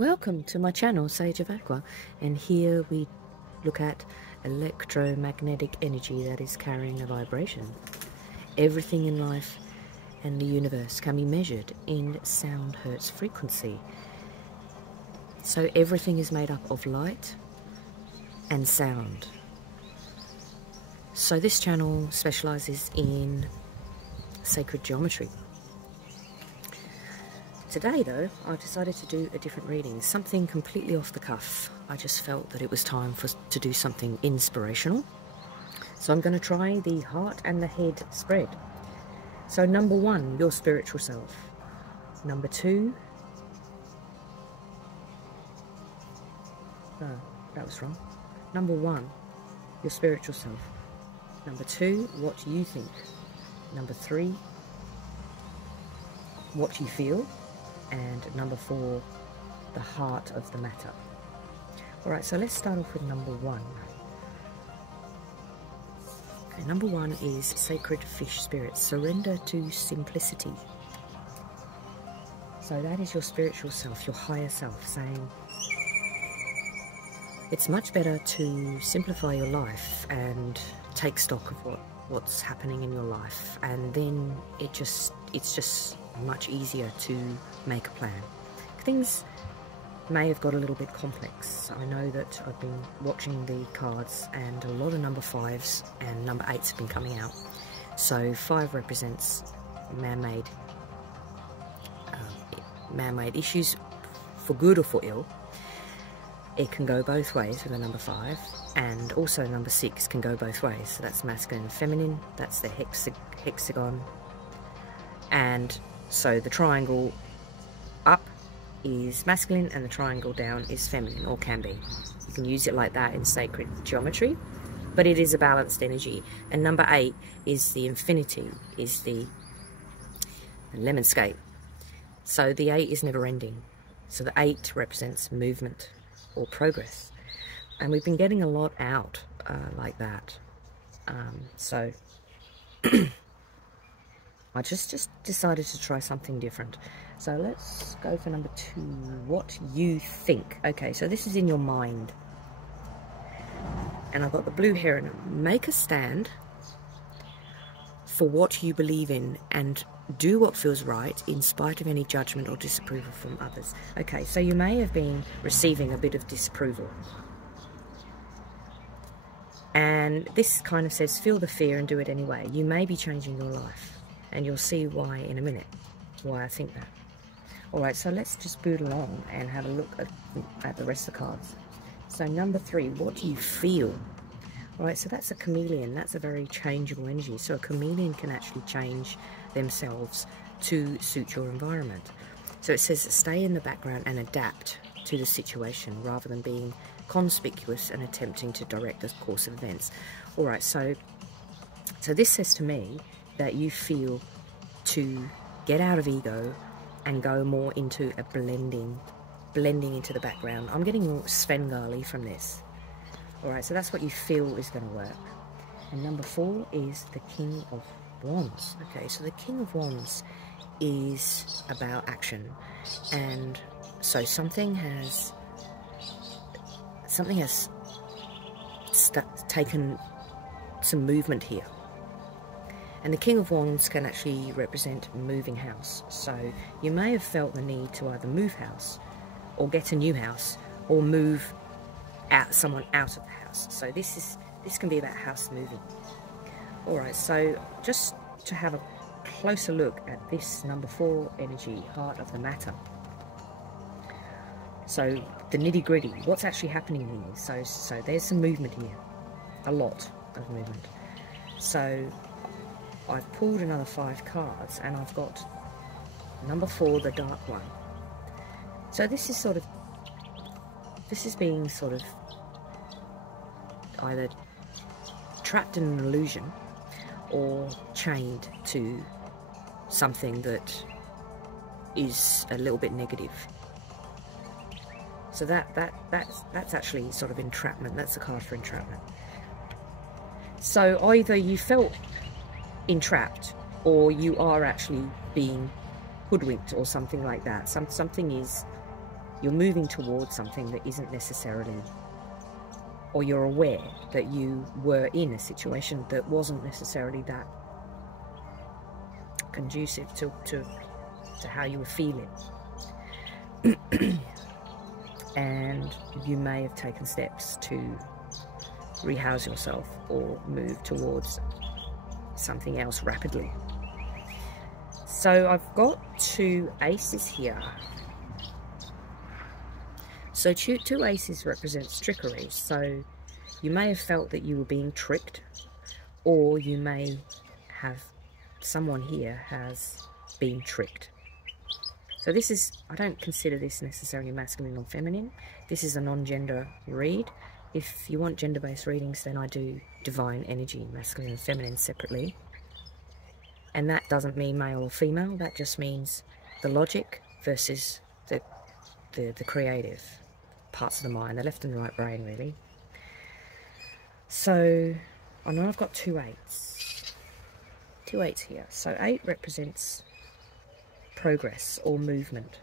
Welcome to my channel, Sage of Aqua, and here we look at electromagnetic energy that is carrying a vibration. Everything in life and the universe can be measured in sound hertz frequency. So everything is made up of light and sound. So this channel specializes in sacred geometry. Today though, I decided to do a different reading, something completely off the cuff. I just felt that it was time to do something inspirational. So I'm going to try the heart and the head spread. So number 1, your spiritual self. Number 2, no, that was wrong. Number 1, your spiritual self. Number 2, what you think. Number 3, what you feel. And number 4, the heart of the matter. Alright, so let's start off with number 1. Okay, number 1 is sacred fish spirit. Surrender to simplicity. So that is your spiritual self, your higher self, saying it's much better to simplify your life and take stock of what's happening in your life, and then it's just much easier to make a plan. Things may have got a little bit complex. I know that I've been watching the cards and a lot of number 5s and number 8s have been coming out. So 5 represents man-made issues, for good or for ill. It can go both ways with a number 5, and also number 6 can go both ways. So that's masculine and feminine, that's the hexagon, and so the triangle up is masculine and the triangle down is feminine, or can be. You can use it like that in sacred geometry, but it is a balanced energy. And number 8 is the infinity, is the lemonscape. So the 8 is never ending. So the 8 represents movement or progress. And we've been getting a lot out like that. So I just decided to try something different. So let's go for number 2, what you think. Okay, so this is in your mind. And I've got the blue heron. Make a stand for what you believe in and do what feels right in spite of any judgment or disapproval from others. Okay, so you may have been receiving a bit of disapproval. And this kind of says, feel the fear and do it anyway. You may be changing your life. And you'll see why in a minute, why I think that. Alright, so let's just boot along and have a look at the rest of the cards. So number 3, what do you feel? Alright, so that's a chameleon. That's a very changeable energy. So a chameleon can actually change themselves to suit your environment. So it says stay in the background and adapt to the situation rather than being conspicuous and attempting to direct the course of events. Alright, so this says to me that you feel to get out of ego and go more into a blending into the background. I'm getting more Svengali from this. Alright, so that's what you feel is going to work. And number 4 is the King of Wands. Okay, so the King of Wands is about action. And so something has taken some movement here. And the King of Wands can actually represent moving house. So you may have felt the need to either move house or get a new house or move someone out of the house. So this can be about house moving. Alright, so just to have a closer look at this number 4 energy, heart of the matter. So the nitty-gritty, what's actually happening here? So there's some movement here, a lot of movement. So I've pulled another 5 cards and I've got number 4, the dark one. So this is being sort of either trapped in an illusion or chained to something that is a little bit negative. So that's actually sort of entrapment. That's a card for entrapment. So either you felt entrapped or you are actually being hoodwinked or something like that. Something is you're moving towards something that isn't necessarily, or you're aware that you were in a situation that wasn't necessarily that conducive to how you were feeling. And you may have taken steps to rehouse yourself or move towards something else rapidly. So I've got 2 aces here. So two aces represents trickery. So you may have felt that you were being tricked, or you may have, someone here has been tricked. So this is, I don't consider this necessarily masculine or feminine. This is a non-gender read. If you want gender-based readings, then I do divine energy, masculine and feminine separately. And that doesn't mean male or female. That just means the logic versus the creative parts of the mind, the left and right brain, really. So I know I've got 2 8s. 2 8s here. So 8 represents progress or movement.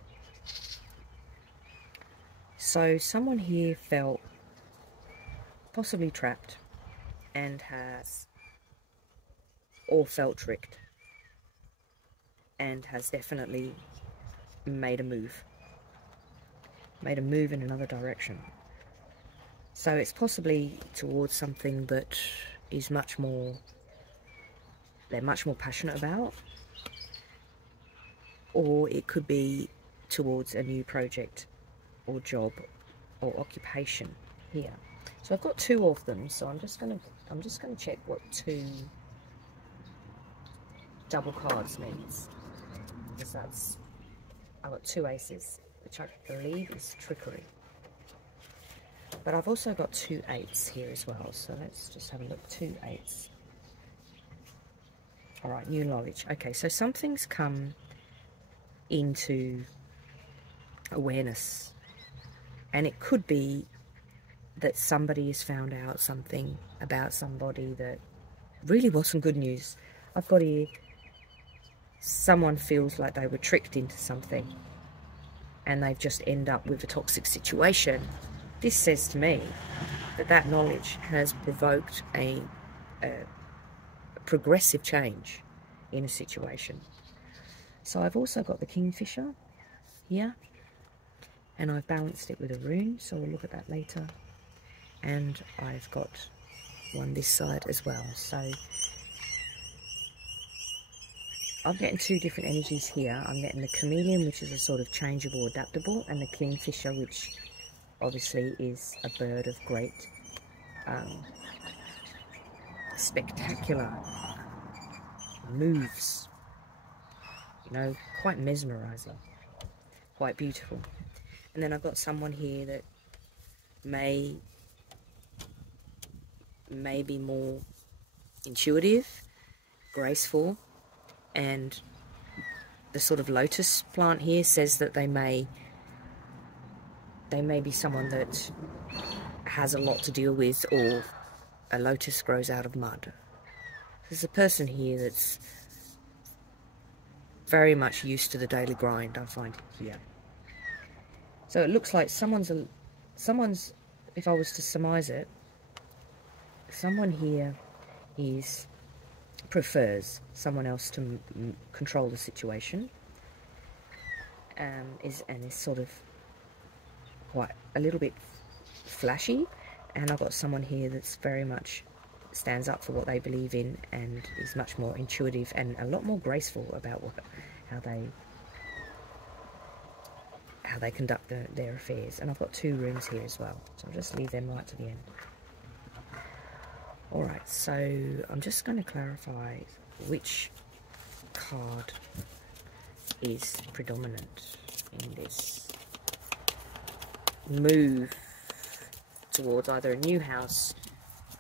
So someone here felt possibly trapped and has, or felt tricked, and has definitely made a move in another direction. So it's possibly towards something that is much more, they're much more passionate about, or it could be towards a new project or job or occupation here. So I've got 2 of them, so I'm just gonna check what 2 double cards means, because that's, I've got 2 aces, which I believe is trickery. But I've also got 2 8s here as well, so let's just have a look. 2 8s. All right, new knowledge. Okay, so something's come into awareness, and it could be that somebody has found out something about somebody that really wasn't good news. I've got here, someone feels like they were tricked into something and they've just end up with a toxic situation. This says to me that that knowledge has provoked a progressive change in a situation. So I've also got the Kingfisher here, and I've balanced it with a rune, so we'll look at that later. And I've got one this side as well. So I'm getting 2 different energies here. I'm getting the Chameleon, which is a sort of changeable, adaptable, and the Kingfisher, which obviously is a bird of great, spectacular moves. You know, quite mesmerizing, quite beautiful. And then I've got someone here that may be more intuitive, graceful, and the sort of lotus plant here says that they may be someone that has a lot to deal with, or a lotus grows out of mud. There's a person here that's very much used to the daily grind, I find here. So it looks like someone's, if I was to surmise it, someone here prefers someone else to control the situation, is sort of quite a little bit flashy, and I've got someone here that's very much stands up for what they believe in and is much more intuitive and a lot more graceful about how they conduct their affairs. And I've got 2 runes here as well, so I'll just leave them right to the end. Alright, so I'm just going to clarify which card is predominant in this move towards either a new house.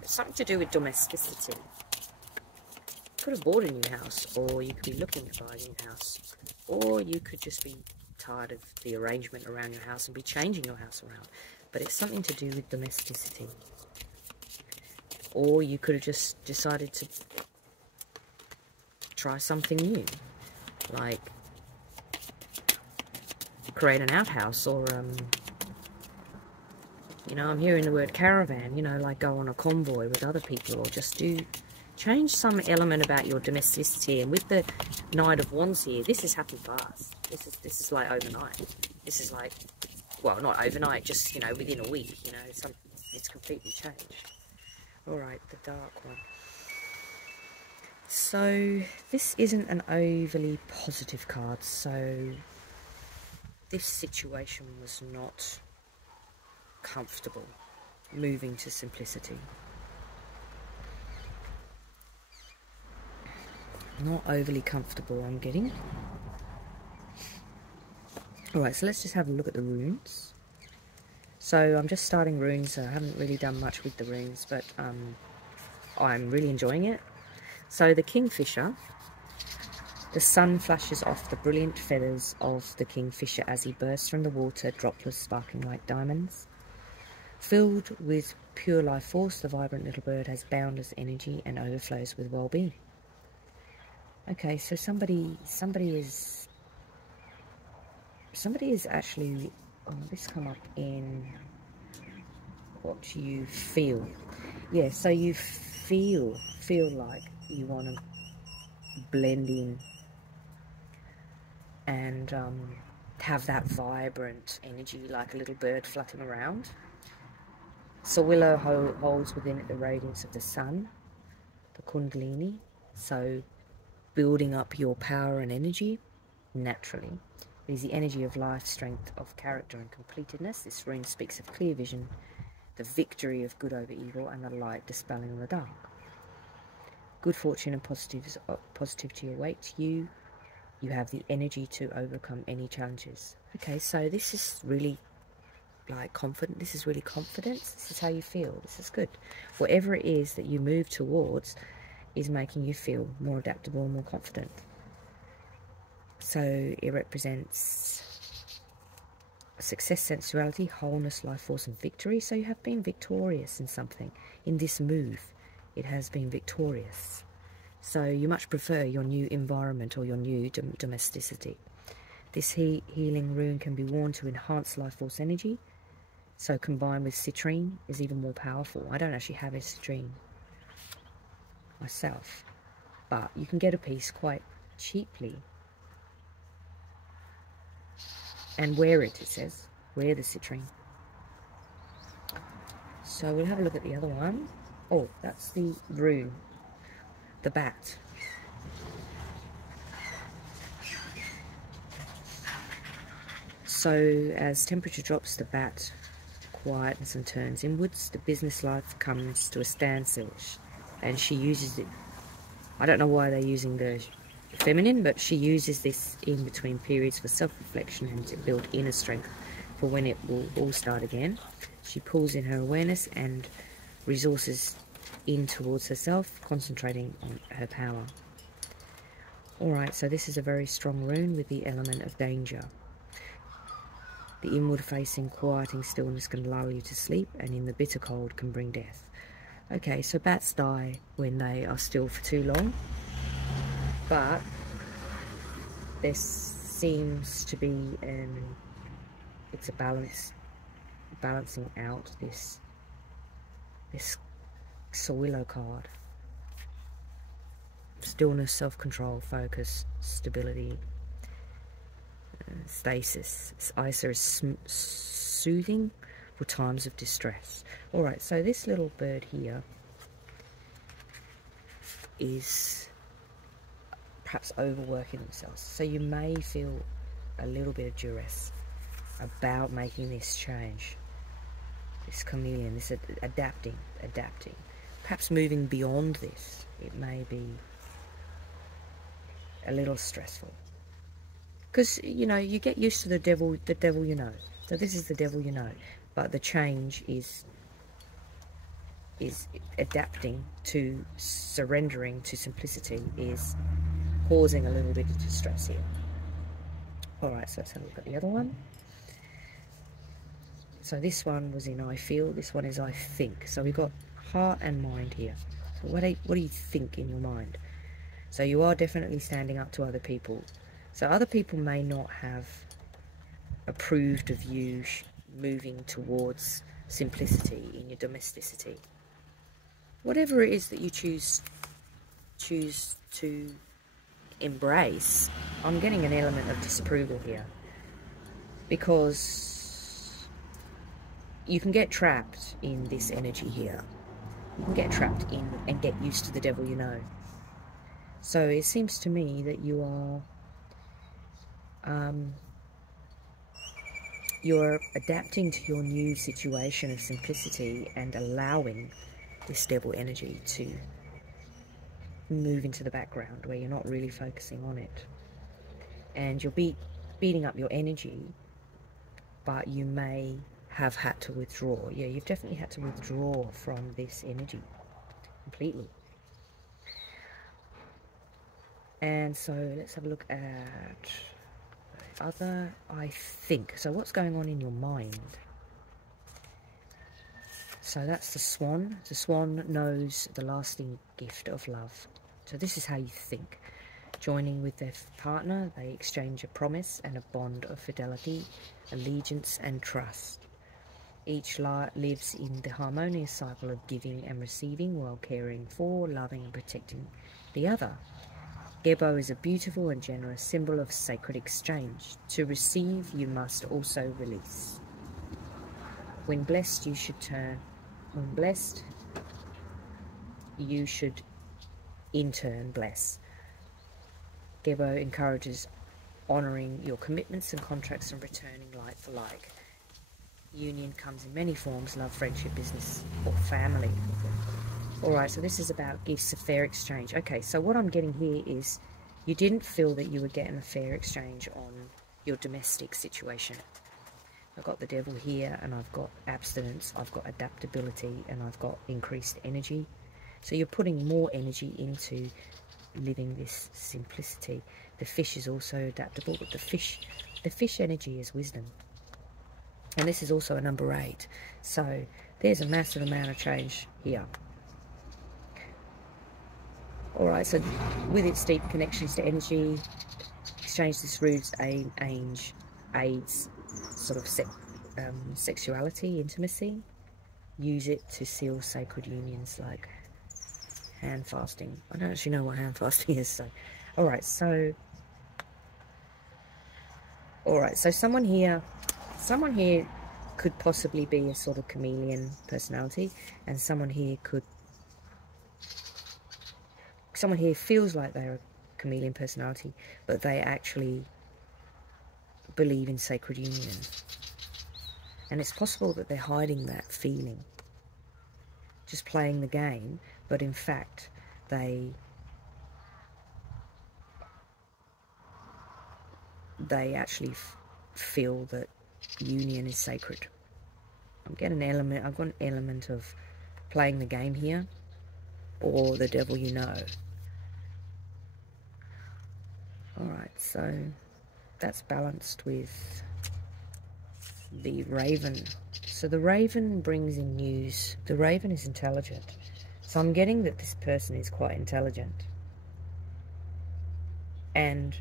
It's something to do with domesticity. You could have bought a new house, or you could be looking to buy a new house, or you could just be tired of the arrangement around your house and be changing your house around. But it's something to do with domesticity. Or you could have just decided to try something new, like create an outhouse, or you know, I'm hearing the word caravan, you know, like go on a convoy with other people, or just change some element about your domesticity. And with the Knight of Wands here, this has happened fast. This is like overnight. This is like, well, not overnight, just, you know, within a week, you know, it's completely changed. All right, the dark one. So this isn't an overly positive card, so this situation was not comfortable, moving to simplicity. Not overly comfortable, I'm getting. Alright, so let's just have a look at the runes. So I'm just starting runes. I haven't really done much with the runes, but I'm really enjoying it. So the Kingfisher, the sun flashes off the brilliant feathers of the Kingfisher as he bursts from the water, droplets sparkling like diamonds. Filled with pure life force, the vibrant little bird has boundless energy and overflows with well-being. Okay, so somebody is actually, this come up in what you feel. Yeah, so you feel like you want to blend in and have that vibrant energy like a little bird flutting around. So willow holds within it the radiance of the sun, the kundalini, so building up your power and energy naturally. It is the energy of life, strength of character and completedness. This rune speaks of clear vision, the victory of good over evil, and the light dispelling the dark. Good fortune and positivity await you. You have the energy to overcome any challenges. Okay, so this is really like confident. This is really confidence. This is how you feel. This is good. Whatever it is that you move towards is making you feel more adaptable and more confident. So it represents success, sensuality, wholeness, life force, and victory. So you have been victorious in something. In this move, it has been victorious. So you much prefer your new environment or your new domesticity. This healing rune can be worn to enhance life force energy. So combined with citrine is even more powerful. I don't actually have a citrine myself, but you can get a piece quite cheaply and wear it, it says. Wear the citrine. So we'll have a look at the other one. Oh, that's the rune. The bat. So as temperature drops, the bat quietens and turns inwards. The business life comes to a standstill, and she uses it. I don't know why they're using the feminine, but she uses this in between periods for self-reflection and to build inner strength for when it will all start again. She pulls in her awareness and resources in towards herself, concentrating on her power. Alright, so this is a very strong rune with the element of danger. The inward-facing, quieting stillness can lull you to sleep, and in the bitter cold can bring death. Okay, so bats die when they are still for too long, but there seems to be it's a balancing out this Willow card. Stillness, self-control, focus, stability, stasis. Isa is soothing for times of distress. Alright, so this little bird here is perhaps overworking themselves. So you may feel a little bit of duress about making this change. This chameleon, this adapting. Perhaps moving beyond this, it may be a little stressful. Because, you know, you get used to the devil you know. So this is the devil you know. But the change is adapting to surrendering to simplicity, is causing a little bit of distress here. Alright, so let's have a look at the other one. So this one was in I feel, this one is I think. So we've got heart and mind here. So what do you think in your mind? So you are definitely standing up to other people. So other people may not have approved of you moving towards simplicity in your domesticity. Whatever it is that you choose to embrace, I'm getting an element of disapproval here, because you can get trapped in this energy here. You can get trapped in and get used to the devil you know. So it seems to me that you're adapting to your new situation of simplicity and allowing this devil energy to move into the background where you're not really focusing on it. And you'll be beating up your energy, but you may have had to withdraw. Yeah, you've definitely had to withdraw from this energy completely. And so let's have a look at other, I think. So what's going on in your mind? So that's the swan. The swan knows the lasting gift of love. So this is how you think. Joining with their partner, they exchange a promise and a bond of fidelity, allegiance and trust. Each lives in the harmonious cycle of giving and receiving while caring for, loving and protecting the other. Gebo is a beautiful and generous symbol of sacred exchange. To receive, you must also release. When blessed, you should in turn bless. Gebo encourages honouring your commitments and contracts and returning like for like. Union comes in many forms: love, friendship, business, or family. Alright, so this is about gifts of fair exchange. Okay, so what I'm getting here is you didn't feel that you were getting a fair exchange on your domestic situation. I've got the devil here, and I've got abstinence, I've got adaptability, and I've got increased energy. So you're putting more energy into living this simplicity. The fish is also adaptable, but the fish energy is wisdom. And this is also a number 8. So there's a massive amount of change here. Alright, so with its deep connections to energy, exchange this roots aids sort of sexuality, intimacy. Use it to seal sacred unions like hand fasting. I don't actually know what hand fasting is, so alright, so someone here could possibly be a sort of chameleon personality, and someone here feels like they're a chameleon personality, but they actually believe in sacred union. And it's possible that they're hiding that feeling, just playing the game, but in fact they actually feel that union is sacred. I've got an element of playing the game here, or the devil you know. Alright, so that's balanced with the raven. So the raven brings in news. The raven is intelligent. So I'm getting that this person is quite intelligent. And,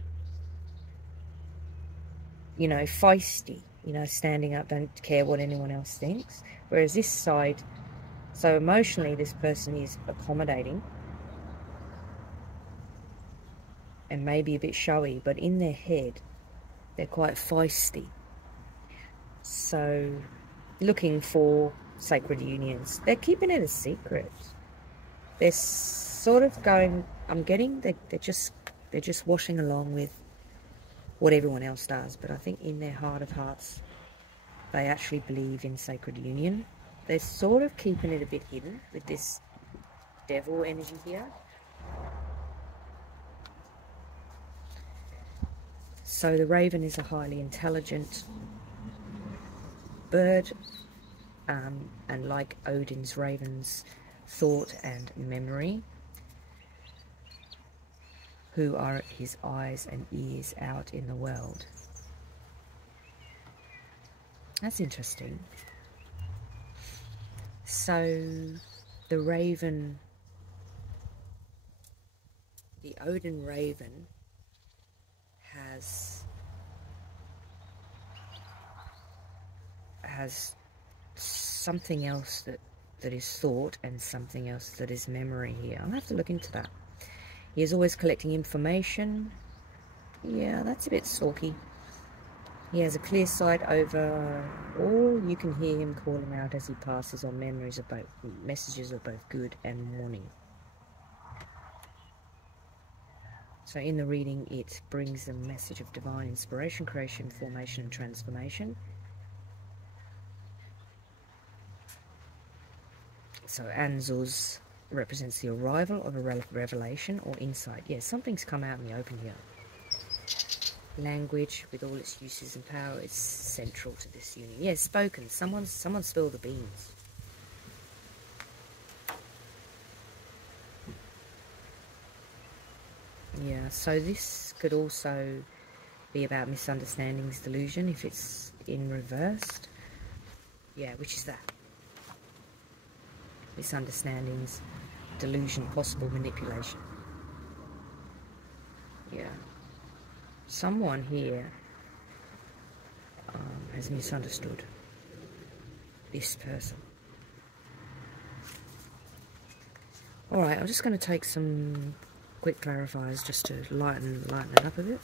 you know, feisty. You know, standing up, don't care what anyone else thinks. Whereas this side, so emotionally this person is accommodating and maybe a bit showy, but in their head they're quite feisty. So looking for sacred unions. They're keeping it a secret. They're sort of going, I'm getting they're just washing along with what everyone else does, but I think in their heart of hearts they actually believe in sacred union. They're sort of keeping it a bit hidden with this devil energy here. So the raven is a highly intelligent bird, and like Odin's ravens, thought and memory, who are his eyes and ears out in the world. That's interesting. So the raven, the Odin raven, has has something else that is thought and something else that is memory here. I'll have to look into that. He is always collecting information. Yeah, that's a bit stalky. He has a clear sight over all. You can hear him calling out as he passes on memories of both, messages of both good and warning. So in the reading, it brings a message of divine inspiration, creation, formation, and transformation. So Anzuz represents the arrival of a revelation or insight. Yes, something's come out in the open here. Language, with all its uses and power, is central to this union. Yes, spoken. Someone spilled the beans. Yeah, so this could also be about misunderstandings, delusion, if it's in reversed. Yeah, which is that. Misunderstandings, delusion, possible manipulation. Yeah. Someone here has misunderstood this person. Alright, I'm just going to take some quick clarifiers just to lighten it up a bit.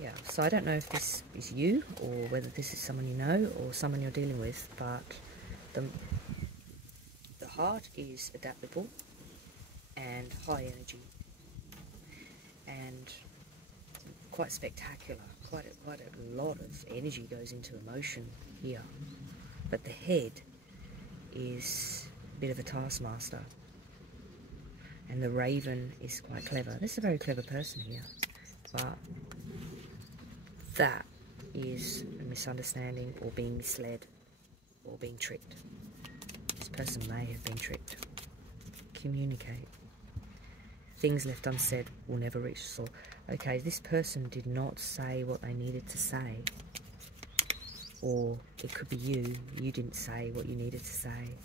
Yeah, so I don't know if this is you or whether this is someone you know or someone you're dealing with, but the heart is adaptable and high energy and quite spectacular. Quite a lot of energy goes into emotion here, but the head is a bit of a taskmaster, and the raven is quite clever. This is a very clever person here, but that is a misunderstanding or being misled or being tricked. This person may have been tricked. Communicate. Things left unsaid will never reach the soul. Okay, this person did not say what they needed to say. Or it could be you. You didn't say what you needed to say.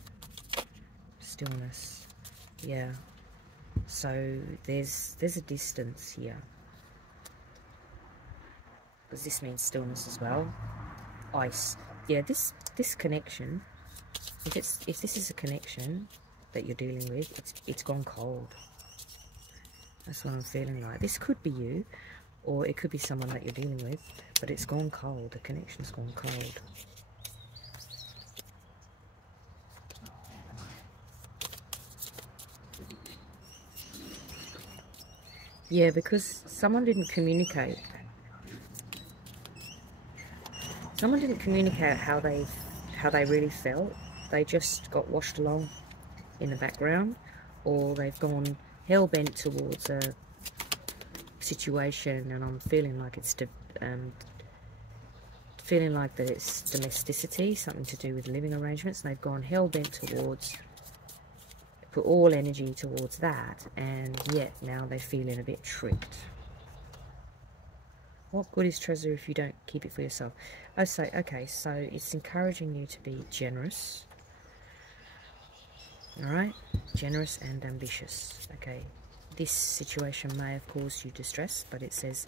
Stillness. Yeah. So there's a distance here. Because this means stillness as well. Ice. Yeah, this connection, if this is a connection that you're dealing with, it's gone cold. That's what I'm feeling like. This could be you, or it could be someone that you're dealing with, but it's gone cold. The connection's gone cold. Yeah, because someone didn't communicate. Someone didn't communicate how they really felt. They just got washed along in the background, or they've gone hell-bent towards a situation, and I'm feeling like it's that it's domesticity, something to do with living arrangements, and they've gone hell-bent towards, put all energy towards that, and yet now they're feeling a bit tricked. What good is treasure if you don't keep it for yourself? Oh, so okay, so it's encouraging you to be generous. Alright, generous and ambitious. Okay, this situation may have caused you distress, but it says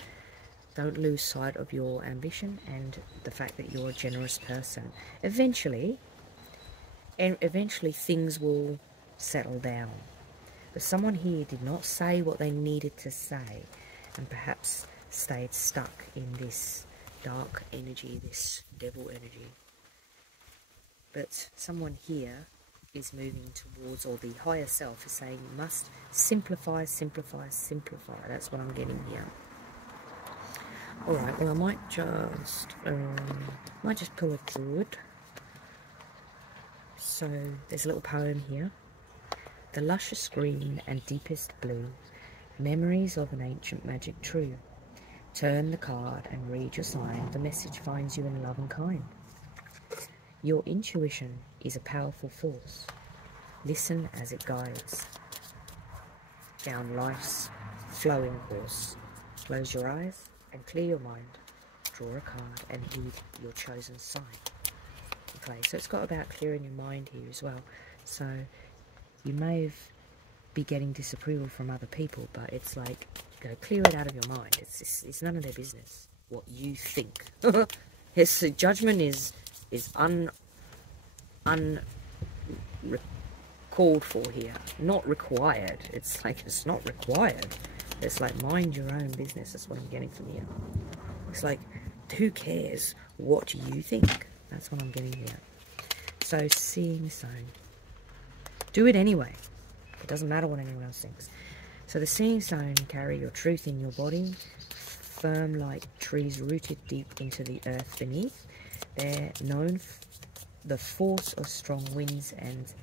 don't lose sight of your ambition and the fact that you're a generous person. Eventually things will settle down. But someone here did not say what they needed to say, and perhaps stayed stuck in this dark energy, this devil energy. But someone here is moving towards, or the higher self is saying, you must simplify, simplify, simplify. That's what I'm getting here. Alright, well I might just pull a good. So there's a little poem here. The luscious green and deepest blue, memories of an ancient magic true. Turn the card and read your sign. The message finds you in love and kind. Your intuition is a powerful force. Listen as it guides down life's flowing course. Close your eyes and clear your mind. Draw a card and heed your chosen sign. Okay, so it's got about clearing your mind here as well. So you may be getting disapproval from other people, but it's like Go clear it out of your mind. It's none of their business what you think. Yes, judgment is called for here, not required. It's like, it's not required. It's like, mind your own business. That's what I'm getting from here. It's like, who cares what you think? That's what I'm getting here. So, seeing stone. Do it anyway. It doesn't matter what anyone else thinks. So the seeing stone carry your truth in your body, firm like trees rooted deep into the earth beneath. They're known the force of strong winds and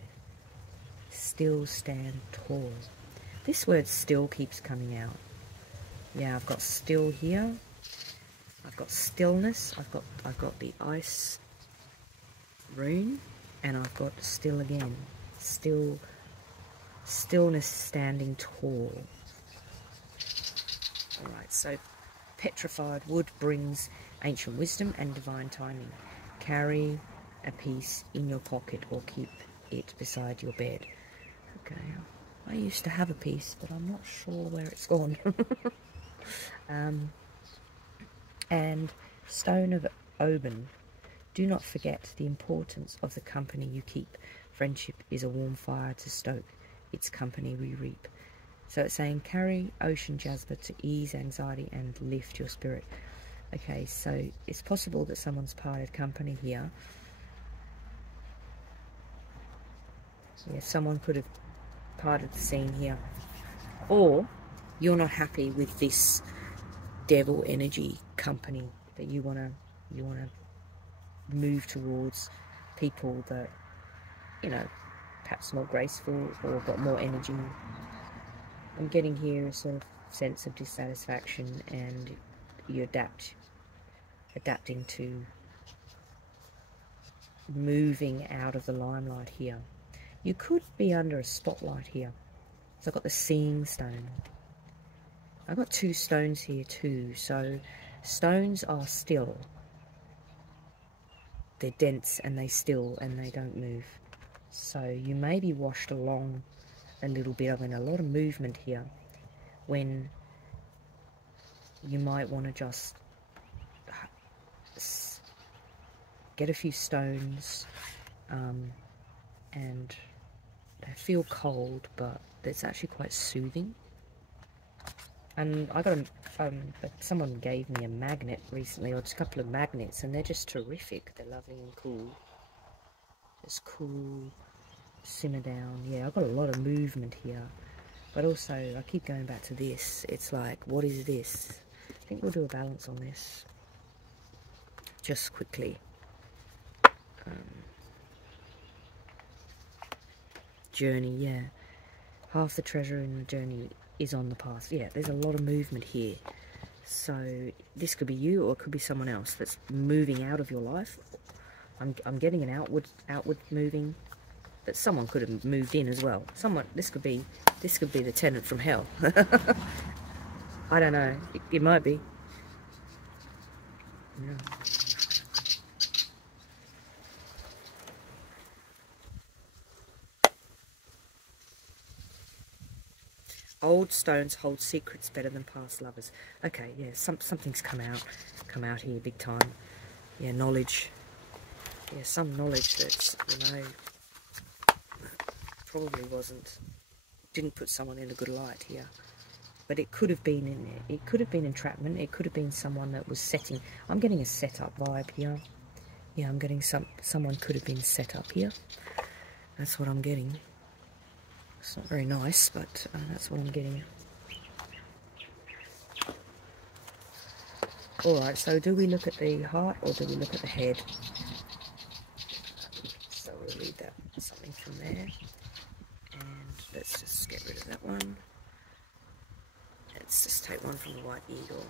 still stand tall. This word still keeps coming out. Yeah, I've got still here. I've got stillness. I've got the ice rune, and I've got still again. Stillness standing tall. Alright, so petrified wood brings ancient wisdom and divine timing. Carry a piece in your pocket or keep it beside your bed. Okay, I used to have a piece, but I'm not sure where it's gone. And stone of Oban. Do not forget the importance of the company you keep. Friendship is a warm fire to stoke. Its company we reap. So it's saying carry ocean jasper to ease anxiety and lift your spirit. Okay, so it's possible that someone's parted company here. Yeah, someone could have parted the scene here. Or you're not happy with this devil energy company that you wanna move towards people that, you know, perhaps more graceful or got more energy. I'm getting here a sort of sense of dissatisfaction, and you adapting to moving out of the limelight here. You could be under a spotlight here. So I've got the seeing stone. I've got two stones here too. So stones are still. They're dense and they still and they don't move. So you may be washed along a little bit. I mean, a lot of movement here, when you might want to just get a few stones, and they feel cold, but it's actually quite soothing. And I got someone gave me a magnet recently, or just a couple of magnets, and they're just terrific. They're lovely and cool. Just cool, simmer down. Yeah, I've got a lot of movement here, but also I keep going back to this. It's like, what is this? I think we'll do a balance on this just quickly. Journey, yeah. Half the treasure in the journey is on the path. Yeah, there's a lot of movement here. So this could be you, or it could be someone else that's moving out of your life. I'm getting an outward moving, but someone could have moved in as well. This could be the tenant from hell. I don't know. It might be. Yeah. Old stones hold secrets better than past lovers. Okay, yeah, something's come out here big time. Yeah, knowledge. Yeah, some knowledge that's, you know, probably didn't put someone in a good light here. But it could have been entrapment. It could have been someone that was setting. I'm getting a setup vibe here. Yeah, I'm getting someone could have been set up here. That's what I'm getting. It's not very nice, but that's what I'm getting. Alright, so do we look at the heart or do we look at the head? So we'll read that something from there. And let's just get rid of that one. Let's just take one from the White Eagle.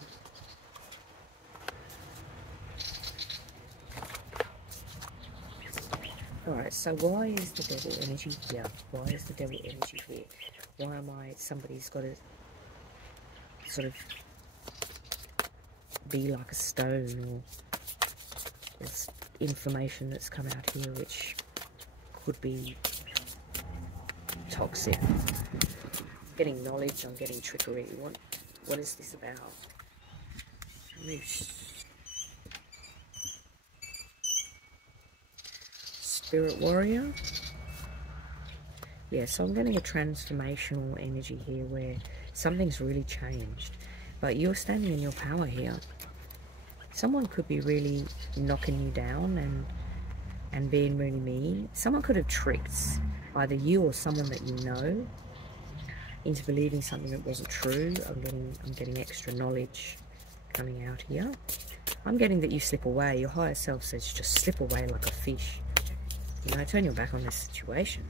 Alright, so why is the devil energy here? Why is the devil energy here? Why am I, somebody's got to sort of be like a stone, or there's information that's come out here which could be toxic. I'm getting knowledge, I'm getting trickery. What is this about? Spirit warrior. Yeah, so I'm getting a transformational energy here where something's really changed. But you're standing in your power here. Someone could be really knocking you down and being really mean. Someone could have tricked either you or someone that you know into believing something that wasn't true. I'm getting extra knowledge coming out here. I'm getting that you slip away. Your higher self says just slip away like a fish. You know, turn your back on this situation.